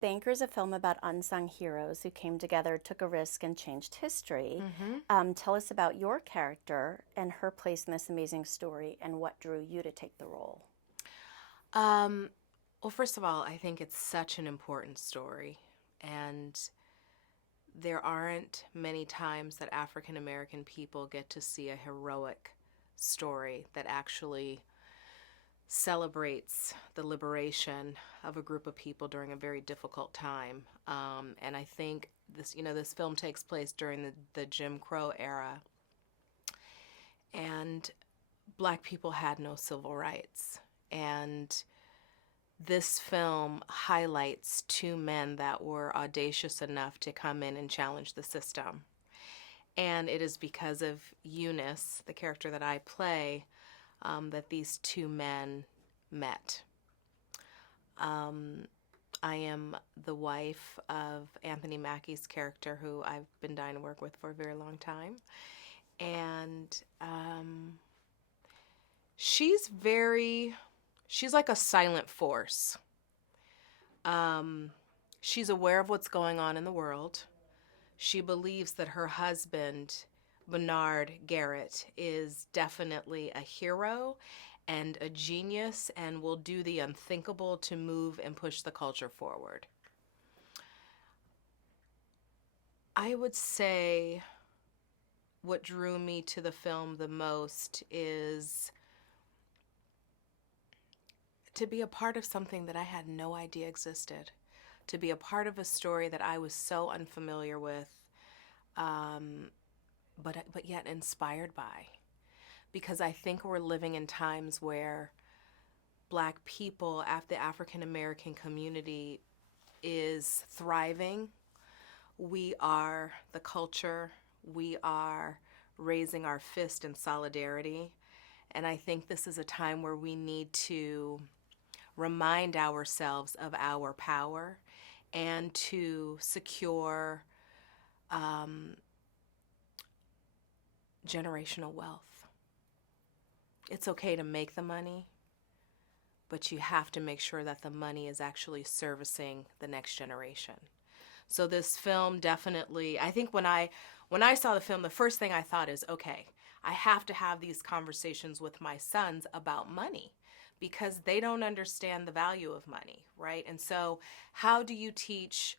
Banker is a film about unsung heroes who came together, took a risk, and changed history. hmm Tell us about your character and her place in this amazing story and what drew you to take the role. Um, well, first of all, I think it's such an important story, and there aren't many times that African American people get to see a heroic story that actually celebrates the liberation of a group of people during a very difficult time. And I think this film takes place during the Jim Crow era, and Black people had no civil rights. And this film highlights two men that were audacious enough to come in and challenge the system. And it is because of Eunice, the character that I play, that these two men met. Um, I am the wife of Anthony Mackie's character, who I've been dying to work with for a very long time. And she's she's like a silent force. Um, she's aware of what's going on in the world. She believes that her husband, Bernard Garrett, is definitely a hero and a genius and will do the unthinkable to move and push the culture forward. I would say what drew me to the film the most is to be a part of something that I had no idea existed, to be a part of a story that I was so unfamiliar with, um, but yet inspired by. Because I think we're living in times where Black people, the African American community, is thriving. We are the culture. We are raising our fist in solidarity. And I think this is a time where we need to remind ourselves of our power and to secure um, generational wealth. It's okay to make the money, but you have to make sure that the money is actually servicing the next generation. So this film definitely, I think when I saw the film, the first thing I thought is, okay, I have to have these conversations with my sons about money because they don't understand the value of money, right? And so how do you teach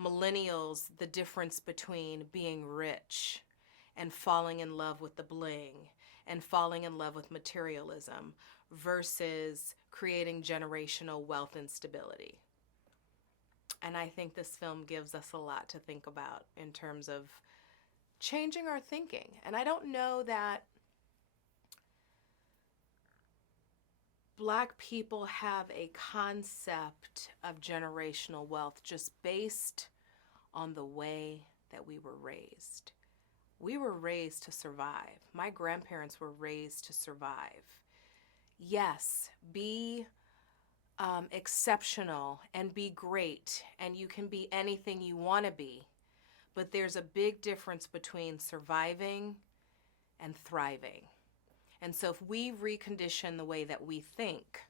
millennials the difference between being rich and falling in love with the bling and falling in love with materialism versus creating generational wealth and stability? And I think this film gives us a lot to think about in terms of changing our thinking. And I don't know that Black people have a concept of generational wealth just based on the way that we were raised. We were raised to survive. My grandparents were raised to survive. Yes, be exceptional and be great, and you can be anything you want to be. But there's a big difference between surviving and thriving. And so if we recondition the way that we think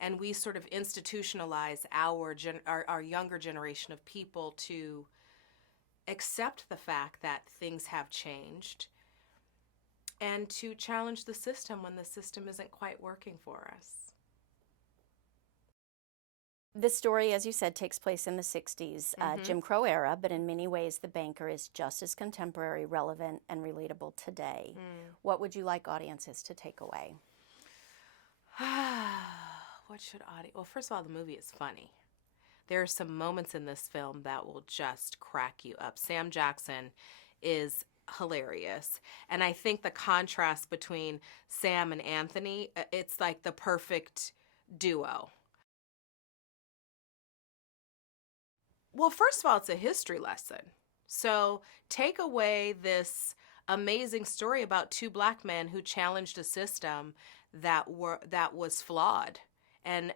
and we sort of institutionalize our younger generation of people to accept the fact that things have changed and to challenge the system when the system isn't quite working for us. This story, as you said, takes place in the 60s, Mm-hmm. Jim Crow era, but in many ways, The Banker is just as contemporary, relevant, and relatable today. Mm. What would you like audiences to take away? What should audience? Well, first of all, the movie is funny. There are some moments in this film that will just crack you up. Sam Jackson is hilarious. And I think the contrast between Sam and Anthony, it's like the perfect duo. Well, first of all, it's a history lesson. So take away this amazing story about two Black men who challenged a system that was flawed and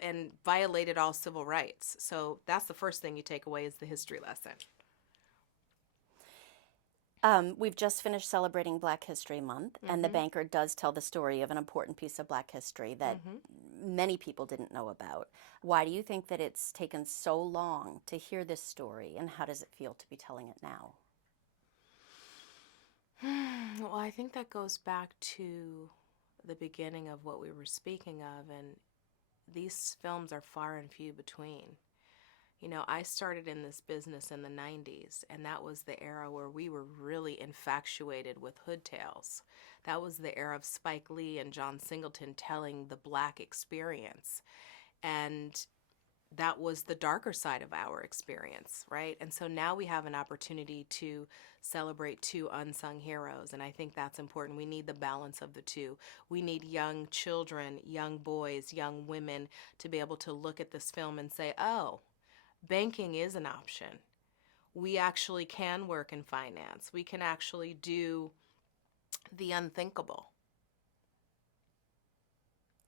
and violated all civil rights. So that's the first thing you take away is the history lesson. We've just finished celebrating Black History Month, and The Mhm. Banker does tell the story of an important piece of Black history that Mhm. many people didn't know about. Why do you think that it's taken so long to hear this story, and how does it feel to be telling it now? Well, I think that goes back to the beginning of what we were speaking of, and these films are far and few between. You know, I started in this business in the 90s, and that was the era where we were really infatuated with hood tales. That was the era of Spike Lee and John Singleton telling the Black experience. And that was the darker side of our experience, right? And so now we have an opportunity to celebrate two unsung heroes, and I think that's important. We need the balance of the two. We need young children, young boys, young women to be able to look at this film and say, oh, banking is an option. We actually can work in finance. We can actually do the unthinkable.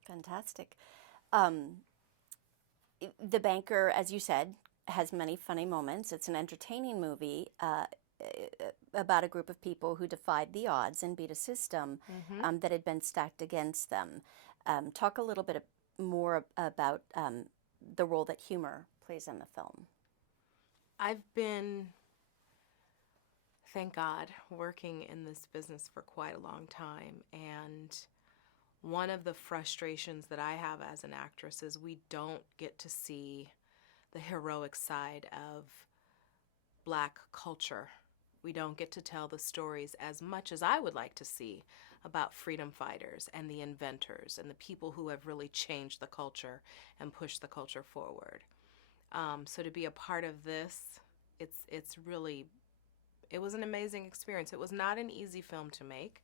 Fantastic. The Banker, as you said, has many funny moments. It's an entertaining movie about a group of people who defied the odds and beat a system that had been stacked against them. Talk a little bit more about the role that humor plays in the film. I've been, thank God, working in this business for quite a long time, and one of the frustrations that I have as an actress is we don't get to see the heroic side of Black culture. We don't get to tell the stories as much as I would like to see about freedom fighters and the inventors and the people who have really changed the culture and pushed the culture forward. So to be a part of this, it's really, it was an amazing experience. It was not an easy film to make.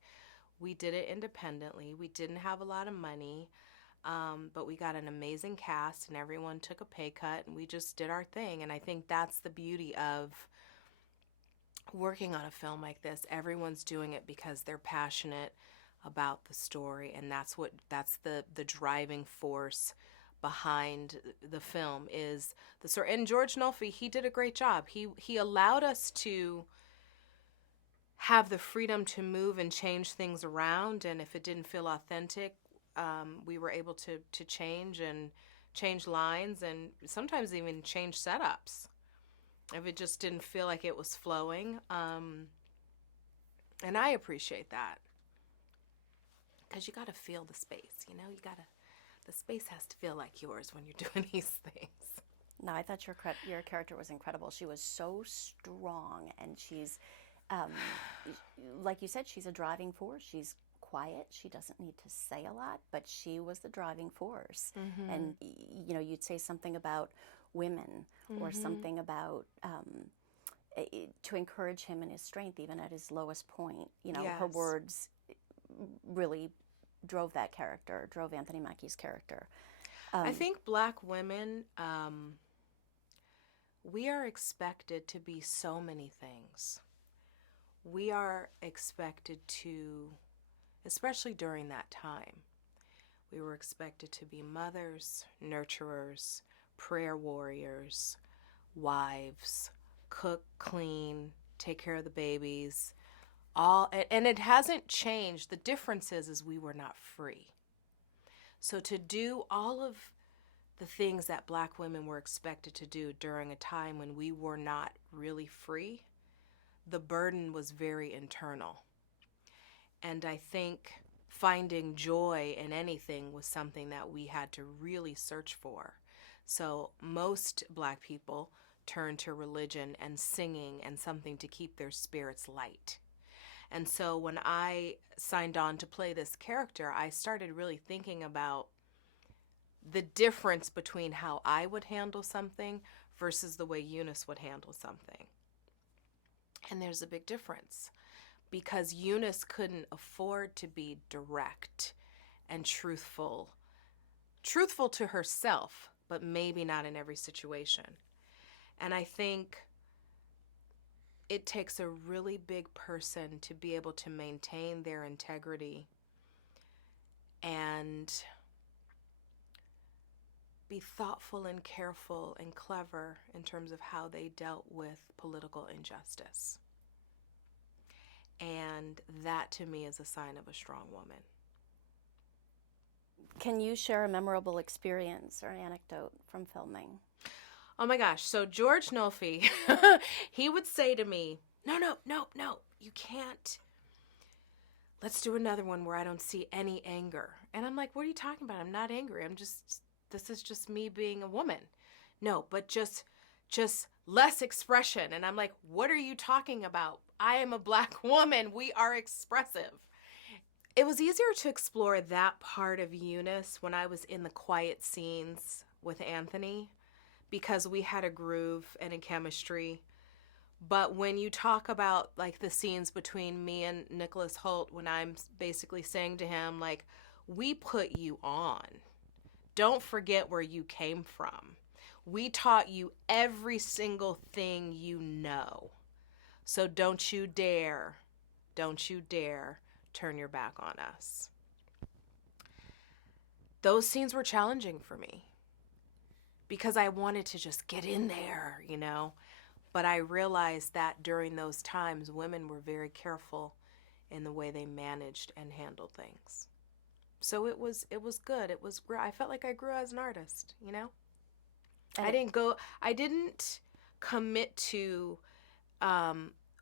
We did it independently. We didn't have a lot of money, but we got an amazing cast, and everyone took a pay cut, and we just did our thing. And I think that's the beauty of working on a film like this. Everyone's doing it because they're passionate about the story, and that's the driving force behind the film is the story. And George Nolfi, he did a great job. He allowed us to have the freedom to move and change things around, and if it didn't feel authentic, we were able to change lines and sometimes even change setups if it just didn't feel like it was flowing. And I appreciate that, because you got to feel the space, you know, the space has to feel like yours when you're doing these things. No, I thought your character was incredible. She was so strong, and she's, like you said, she's a driving force. She's quiet. She doesn't need to say a lot, but she was the driving force. And, you know, you'd say something about women or something about to encourage him in his strength, even at his lowest point. You know, her words really drove that character, drove Anthony Mackie's character. I think Black women, we are expected to be so many things. We are expected to, especially during that time, we were expected to be mothers, nurturers, prayer warriors, wives, cook, clean, take care of the babies, and it hasn't changed. The difference is we were not free. So to do all of the things that Black women were expected to do during a time when we were not really free, the burden was very internal. And I think finding joy in anything was something that we had to really search for. So most Black people turn to religion and singing and something to keep their spirits light. And so when I signed on to play this character, I started really thinking about the difference between how I would handle something versus the way Eunice would handle something. And there's a big difference, because Eunice couldn't afford to be direct and truthful to herself, but maybe not in every situation. And I think it takes a really big person to be able to maintain their integrity and be thoughtful and careful and clever in terms of how they dealt with political injustice. And that, to me, is a sign of a strong woman. Can you share a memorable experience or anecdote from filming? Oh my gosh. So George Nolfi, he would say to me, no, no, no, no, you can't. Let's do another one where I don't see any anger. And I'm like, what are you talking about? I'm not angry. This is just me being a woman. No, but just less expression. And I'm like, what are you talking about? I am a Black woman. We are expressive. It was easier to explore that part of Eunice when I was in the quiet scenes with Anthony because we had a groove and a chemistry. But when you talk about like the scenes between me and Nicholas Hoult, when I'm basically saying to him, like, we put you on. Don't forget where you came from. We taught you every single thing you know. So don't you dare turn your back on us. Those scenes were challenging for me because I wanted to just get in there, you know. But I realized that during those times, women were very careful in the way they managed and handled things. So it was good. I felt like I grew as an artist, you know. I didn't commit to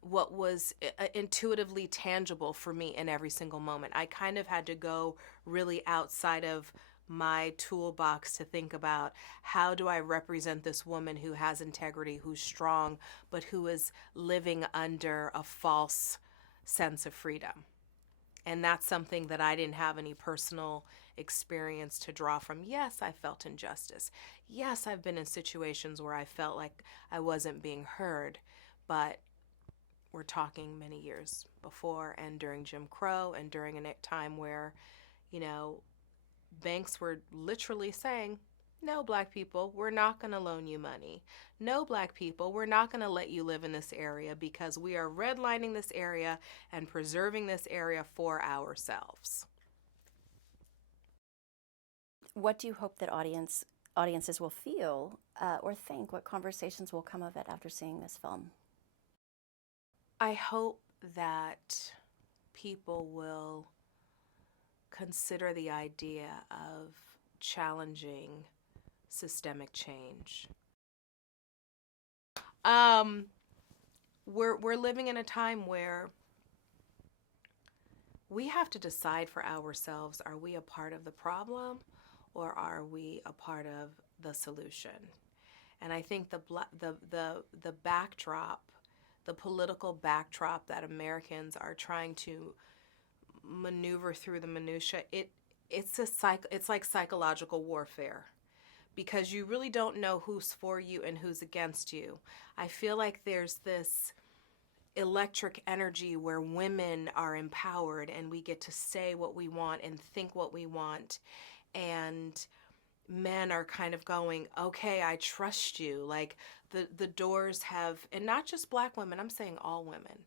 what was intuitively tangible for me in every single moment. I kind of had to go really outside of my toolbox to think about how do I represent this woman who has integrity, who's strong, but who is living under a false sense of freedom. And that's something that I didn't have any personal experience to draw from. Yes, I felt injustice. Yes, I've been in situations where I felt like I wasn't being heard, but we're talking many years before and during Jim Crow and during a time where, you know, banks were literally saying, no, Black people, we're not going to loan you money. No, Black people, we're not going to let you live in this area because we are redlining this area and preserving this area for ourselves. What do you hope that audiences will feel or think? What conversations will come of it after seeing this film? I hope that people will consider the idea of challenging systemic change. We're living in a time where we have to decide for ourselves, are we a part of the problem or are we a part of the solution? And I think the backdrop, the political backdrop that Americans are trying to maneuver through the minutia, it's like psychological warfare because you really don't know who's for you and who's against you. I feel like there's this electric energy where women are empowered and we get to say what we want and think what we want, and men are kind of going, okay, I trust you. Like the doors have, and not just Black women, I'm saying all women.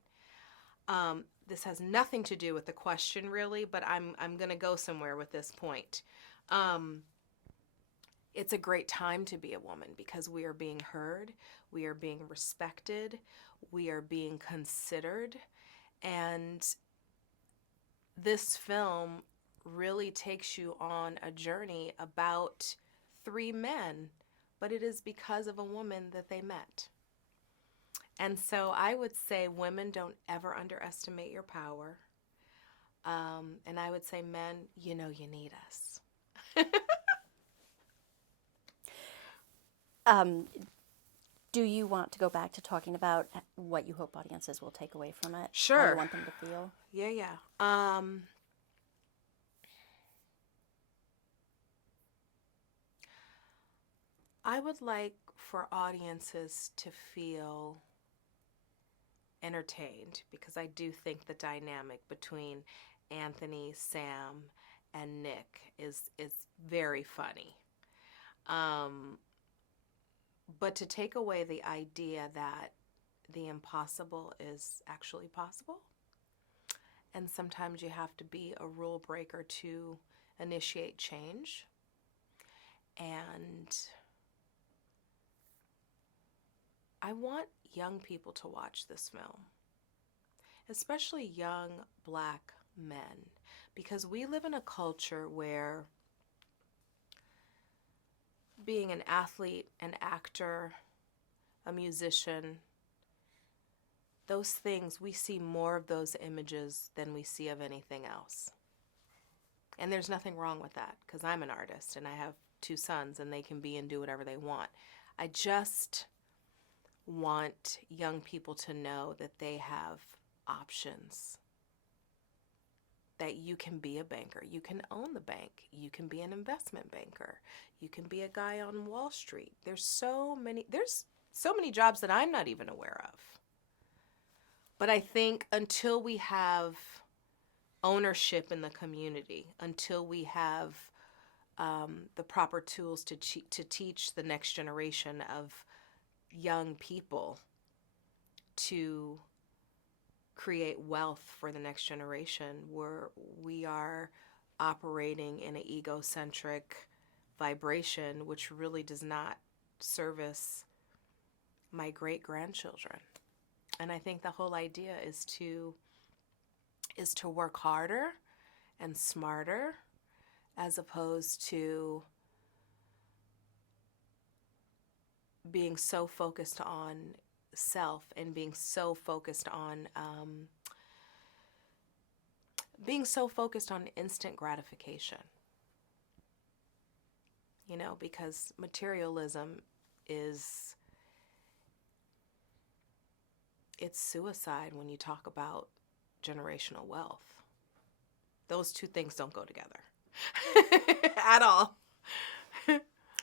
This has nothing to do with the question really, but I'm going to go somewhere with this point. It's a great time to be a woman because we are being heard, we are being respected, we are being considered, and this film really takes you on a journey about three men, but it is because of a woman that they met. And so I would say women, don't ever underestimate your power. And I would say men, you know you need us. Do you want to go back to talking about what you hope audiences will take away from it? Sure. How you want them to feel? Yeah. I would like for audiences to feel entertained because I do think the dynamic between Anthony, Sam, and Nick is very funny. But to take away the idea that the impossible is actually possible, and sometimes you have to be a rule breaker to initiate change. And I want young people to watch this film, especially young Black men, because we live in a culture where being an athlete, an actor, a musician, those things, we see more of those images than we see of anything else. And there's nothing wrong with that, because I'm an artist and I have 2 sons and they can be and do whatever they want. I just want young people to know that they have options. That you can be a banker, you can own the bank, you can be an investment banker, you can be a guy on Wall Street. There's so many jobs that I'm not even aware of. But I think until we have ownership in the community, until we have the proper tools to teach the next generation of young people to create wealth for the next generation, we are operating in an egocentric vibration, which really does not service my great-grandchildren. And I think the whole idea is to work harder and smarter, as opposed to being so focused on self and being so focused on instant gratification. You know, because materialism it's suicide when you talk about generational wealth. Those 2 things don't go together at all.